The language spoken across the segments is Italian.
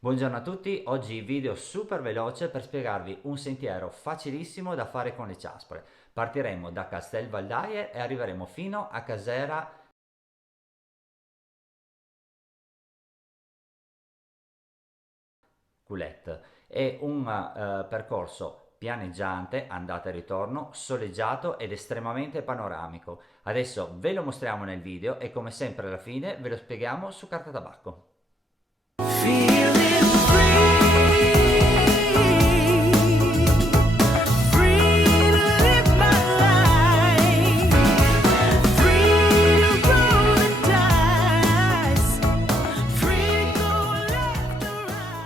Buongiorno a tutti, oggi video super veloce per spiegarvi un sentiero facilissimo da fare con le ciaspole. Partiremo da Castel Valdaie e arriveremo fino a Casera Culette. È un percorso pianeggiante, andata e ritorno, soleggiato ed estremamente panoramico. Adesso ve lo mostriamo nel video e come sempre alla fine ve lo spieghiamo su carta tabacco. Feeling free, free to live my life, free to roll the dice, free to go left or right.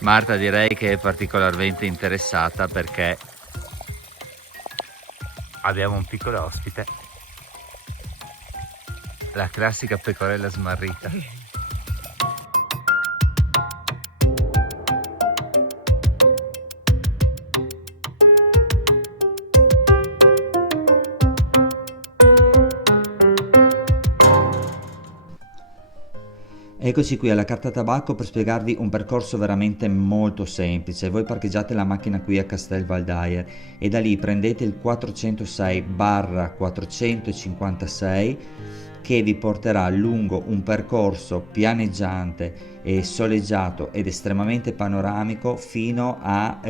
Marta direi che è particolarmente interessata perché abbiamo un piccolo ospite, la classica pecorella smarrita. Eccoci qui alla carta tabacco per spiegarvi un percorso veramente molto semplice. Voi parcheggiate la macchina qui a Castel Valdaie e da lì prendete il 406/456 che vi porterà lungo un percorso pianeggiante e soleggiato ed estremamente panoramico fino a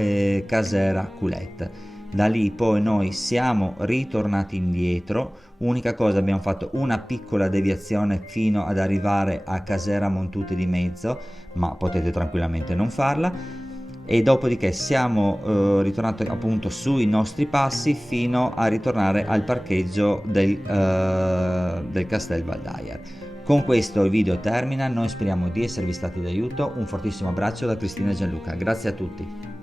Casera Culette. Da lì poi noi siamo ritornati indietro, unica cosa abbiamo fatto una piccola deviazione fino ad arrivare a Casera Montute di Mezzo, ma potete tranquillamente non farla, e dopodiché siamo ritornati appunto sui nostri passi fino a ritornare al parcheggio del Castel Valdaie. Con questo il video termina, noi speriamo di esservi stati d'aiuto, un fortissimo abbraccio da Cristina e Gianluca, grazie a tutti.